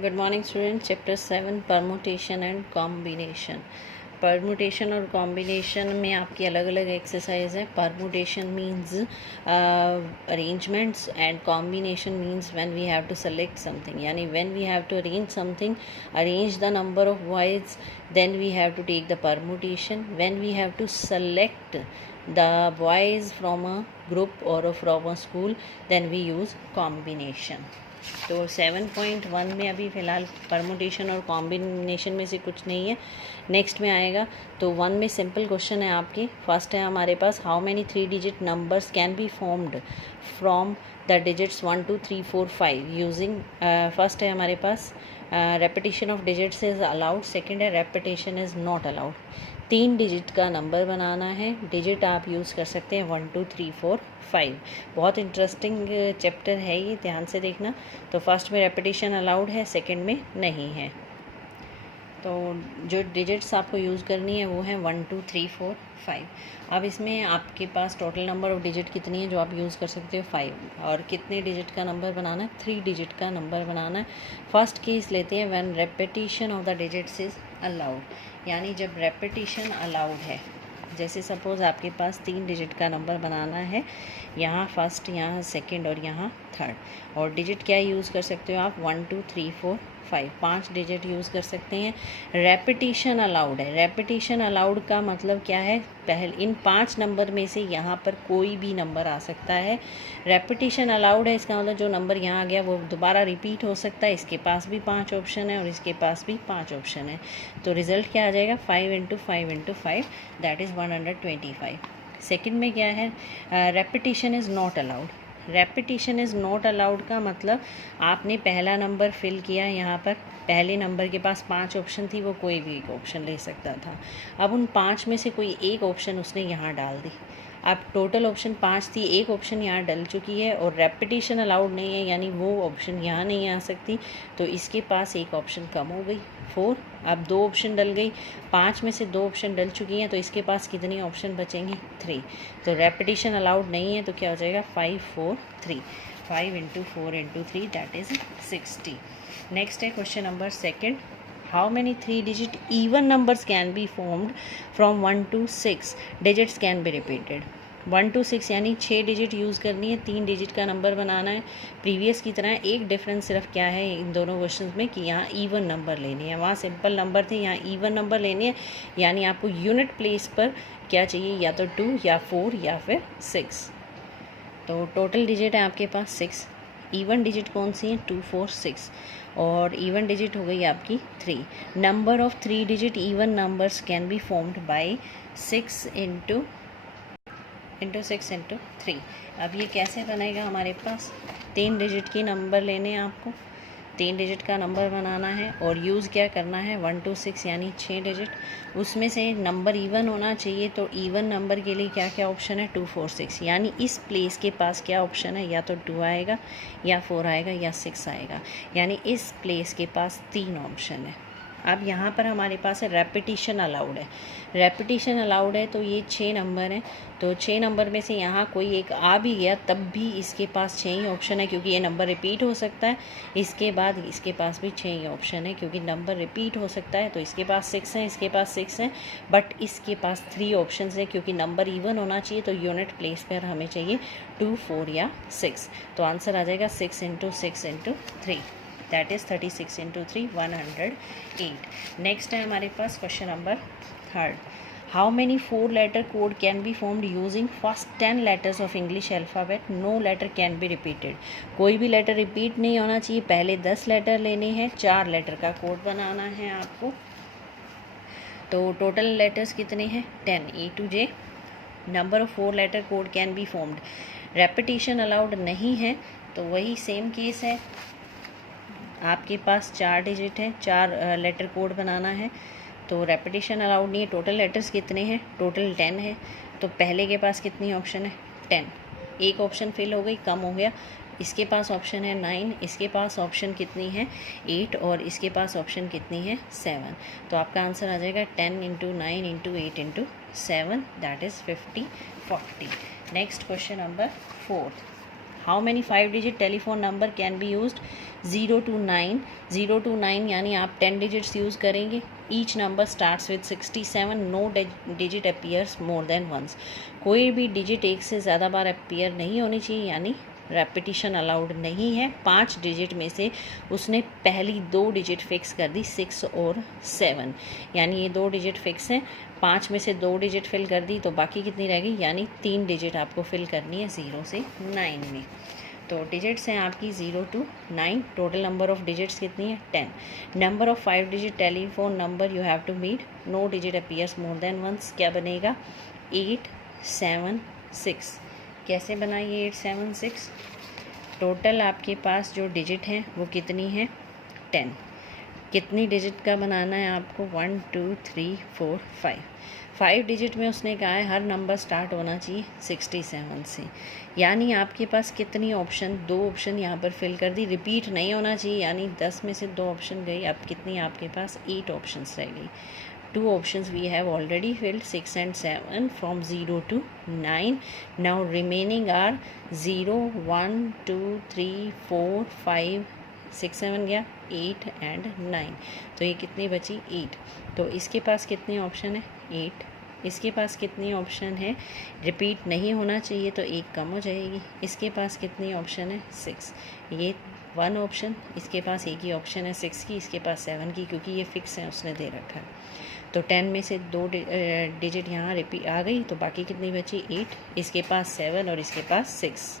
Good morning student. Chapter 7 permutation and combination. Permutation और combination में आपकी अलग अलग एक्सरसाइज है। Permutation means arrangements and combination means when we have to select something, यानी when we have to arrange something, arrange the number of ways, then we have to take the permutation. When we have to select the boys from a group or from a school, then we use combination। तो 7.1 में अभी फ़िलहाल permutation और combination में से कुछ नहीं है, नेक्स्ट में आएगा। तो 1 में सिंपल क्वेश्चन है आपके। फर्स्ट है हमारे पास, how many 3 digit numbers can be formed from the digits 1 2 3 4 5 using. First है हमारे पास repetition of digits is allowed, second है repetition is not allowed. 3 digit का नंबर बनाना है, डिजिट आप यूज़ कर सकते हैं 1 2 3 4 5। बहुत इंटरेस्टिंग चैप्टर है ये, ध्यान से देखना। तो फर्स्ट में रेपिटेशन अलाउड है, सेकंड में नहीं है। तो जो डिजिट्स आपको यूज़ करनी है वो है 1 2 3 4 5। अब इसमें आपके पास टोटल नंबर ऑफ डिजिट कितनी है जो आप यूज़ कर सकते हो, 5। और कितने डिजिट का नंबर बनाना है, 3 डिजिट का नंबर बनाना है। फर्स्ट केस लेते हैं, when repetition of the digits is allowed, यानी जब रेपिटेशन अलाउड है। जैसे सपोज़ आपके पास 3 डिजिट का नंबर बनाना है, यहाँ फर्स्ट, यहाँ सेकंड और यहाँ थर्ड, और डिजिट क्या यूज़ कर सकते हो आप, 1 2 3 4 5, 5 डिजिट यूज़ कर सकते हैं। रेपिटेशन अलाउड है। रेपिटेशन अलाउड का मतलब क्या है, पहले इन 5 नंबर में से यहाँ पर कोई भी नंबर आ सकता है। रेपिटेशन अलाउड है, इसका मतलब जो नंबर यहाँ आ गया वो दोबारा रिपीट हो सकता है। इसके पास भी 5 ऑप्शन है और इसके पास भी 5 ऑप्शन है। तो रिज़ल्ट क्या आ जाएगा, 5 × 5 × 5, दैट इज़ 125। सेकेंड में क्या है, repetition is not allowed. Repetition is not allowed का मतलब आपने पहला नंबर फिल किया, यहाँ पर पहले नंबर के पास 5 ऑप्शन थी, वो कोई भी एक ऑप्शन ले सकता था। अब उन 5 में से कोई एक ऑप्शन उसने यहाँ डाल दी। अब टोटल ऑप्शन 5 थी, एक ऑप्शन यहाँ डल चुकी है और रेपिटेशन अलाउड नहीं है, यानी वो ऑप्शन यहाँ नहीं आ सकती। तो इसके पास एक ऑप्शन कम हो गई, 4। अब 2 ऑप्शन डल गई, 5 में से 2 ऑप्शन डल चुकी हैं, तो इसके पास कितनी ऑप्शन बचेंगी, 3। तो रेपिटेशन अलाउड नहीं है, तो क्या हो जाएगा, 5 4 3, 5 × 4 × 3, दैट इज़ 60। नेक्स्ट है question number second, how many 3 digit even numbers can be formed from 1 to 6 digits can be repeated. 1 to 6 यानी 6 डिजिट यूज़ करनी है, 3 डिजिट का नंबर बनाना है। प्रीवियस की तरह एक डिफरेंस सिर्फ क्या है इन दोनों क्वेश्चन में कि यहाँ इवन नंबर लेने हैं, वहाँ सिंपल नंबर थे, यहाँ इवन नंबर लेने हैं। यानी आपको यूनिट प्लेस पर क्या चाहिए, या तो 2 या 4 या फिर 6। तो टोटल डिजिट है आपके पास 6। इवन डिजिट कौन सी है, 2 4 6, और इवन डिजिट हो गई आपकी 3। Number of 3 digit even numbers can be formed by 6 × 6 × 3। अब ये कैसे बनेगा, हमारे पास 3 डिजिट की नंबर लेने हैं आपको, 3 डिजिट का नंबर बनाना है और यूज़ क्या करना है, 1 to 6 यानी 6 डिजिट। उसमें से नंबर इवन होना चाहिए, तो इवन नंबर के लिए क्या क्या ऑप्शन है, 2 4 6, यानी इस प्लेस के पास क्या ऑप्शन है, या तो 2 आएगा या 4 आएगा या 6 आएगा, यानी इस प्लेस के पास 3 ऑप्शन है। अब यहाँ पर हमारे पास है रेपिटेशन अलाउड है। रेपिटेशन अलाउड है तो ये 6 नंबर हैं, तो 6 नंबर में से यहाँ कोई एक आ भी गया तब भी इसके पास 6 ही ऑप्शन है, क्योंकि ये नंबर रिपीट हो सकता है। इसके बाद इसके पास भी 6 ही ऑप्शन है, क्योंकि नंबर रिपीट हो सकता है। तो इसके पास 6 हैं, इसके पास 6 हैं, बट इसके पास 3 ऑप्शन हैं, क्योंकि नंबर इवन होना चाहिए। तो यूनिट प्लेस पर हमें चाहिए 2 4 या 6। तो आंसर आ जाएगा 6 × 6 × 3, दैट इज़ 36 × 3, 108। नेक्स्ट है हमारे पास question number third, how many 4 letter code can be formed using first 10 letters of English alphabet, no letter can be repeated. कोई भी लेटर रिपीट नहीं होना चाहिए, पहले 10 लेटर लेने हैं, 4 लेटर का कोड बनाना है आपको। तो टोटल लेटर्स कितने हैं, 10, A to J। Number of 4 letter code can be formed. Repetition allowed नहीं है, तो वही सेम केस है, आपके पास 4 डिजिट है, 4 लेटर कोड बनाना है, तो रेपिटेशन अलाउड नहीं है। टोटल लेटर्स कितने हैं, टोटल 10 है, तो पहले के पास कितनी ऑप्शन है, 10। एक ऑप्शन फिल हो गई, कम हो गया। इसके पास ऑप्शन है 9, इसके पास ऑप्शन कितनी है, 8, और इसके पास ऑप्शन कितनी है, 7। तो आपका आंसर आ जाएगा 10 × 9 × 8 × 7, that is 50 40। Next question number 4, how many 5 digit telephone number can be used? 0 to 9, 0 to 9 यानी आप 10 डिजिट्स यूज़ करेंगे. Each number starts with 67. No digit appears more than once. कोई भी डिजिट एक से ज़्यादा बार अपीयर नहीं होनी चाहिए, यानी रेपिटिशन अलाउड नहीं है. 5 डिजिट में से उसने पहली 2 डिजिट फिक्स कर दी, 6 और 7, यानी ये 2 डिजिट फिक्स हैं. 5 में से 2 डिजिट फिल कर दी तो बाकी कितनी रहेगी, यानी 3 डिजिट आपको फिल करनी है 0 से 9 में. तो डिजिट्स हैं आपकी 0 to 9. Total number of digits कितनी है? 10. Number of 5 digit telephone number you have to meet. No digit appears more than once. क्या बनेगा? 8 7 6. कैसे बनाइए 8 7 6? टोटल आपके पास जो डिजिट हैं वो कितनी है? 10. कितनी डिजिट का बनाना है आपको? 1 2 3 4 5. 5 डिजिट में उसने कहा है हर नंबर स्टार्ट होना चाहिए 67 से, यानी आपके पास कितनी ऑप्शन? 2 ऑप्शन यहाँ पर फिल कर दी. रिपीट नहीं होना चाहिए, यानी 10 में से 2 ऑप्शन गई. अब कितनी आपके पास? 8 ऑप्शंस रह गई. 2 options we have already filled, 6 and 7 from 0 to 9. Now remaining are 0 1 2 3 4 5 6 7 गया, 8 and 9. तो ये कितनी बची? 8. तो इसके पास कितने ऑप्शन है? 8. इसके पास कितनी ऑप्शन है? रिपीट नहीं होना चाहिए तो 1 कम हो जाएगी. इसके पास कितनी ऑप्शन है? 6. ये 1 ऑप्शन, इसके पास एक ही ऑप्शन है 6 की, इसके पास 7 की, क्योंकि ये फिक्स है, उसने दे रखा है. तो 10 में से 2 डिजिट यहाँ रिपीट आ गई, तो बाकी कितनी बची? 8. इसके पास 7 और इसके पास 6.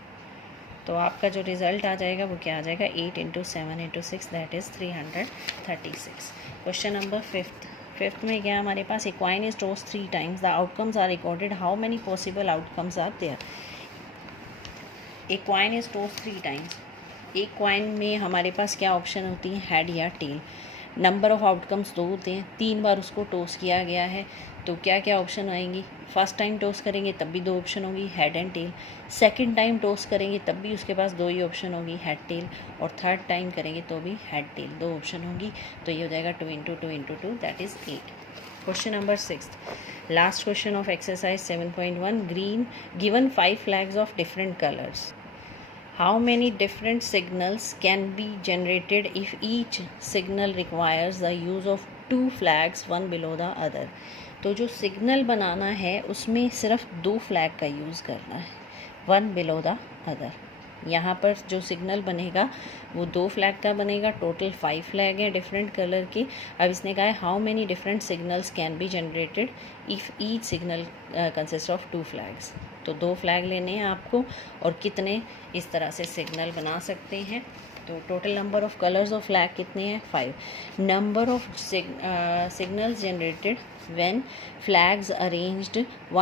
तो आपका जो रिज़ल्ट आ जाएगा वो क्या आ जाएगा? 8 × 7 × 6 that is 336. Question number 5th में क्या हमारे पास? A coin is tossed 3 times. The outcomes are recorded. How many possible outcomes are there? A coin is tossed 3 times. एक कॉइन में हमारे पास क्या ऑप्शन होती है? हेड या टेल. नंबर ऑफ आउटकम्स 2 होते हैं. 3 बार उसको टॉस किया गया है, तो क्या क्या ऑप्शन आएंगी? फर्स्ट टाइम टॉस करेंगे तब भी 2 ऑप्शन होगी, head and tail. Second time toss करेंगे तब भी उसके पास 2 ही ऑप्शन होगी, हेड टेल. और थर्ड टाइम करेंगे तो भी हेड टेल, 2 ऑप्शन होगी. तो ये हो जाएगा 2 × 2 × 2 that is 8. Question number 6th, last question of exercise 7.1. Green given 5 flags of different colours. How many different signals can be generated if each signal requires the use of 2 flags, one below the other? तो जो signal बनाना है उसमें सिर्फ 2 flag का use करना है, one below the other. यहाँ पर जो सिग्नल बनेगा वो 2 फ्लैग का बनेगा. टोटल 5 फ्लैग हैं डिफरेंट कलर के. अब इसने कहा है how many different signals can be generated if each signal consist of 2 flags. तो 2 फ्लैग लेने हैं आपको, और कितने इस तरह से सिग्नल बना सकते हैं. तो total number of colours of flag कितने हैं? 5. Number of signals generated when flags arranged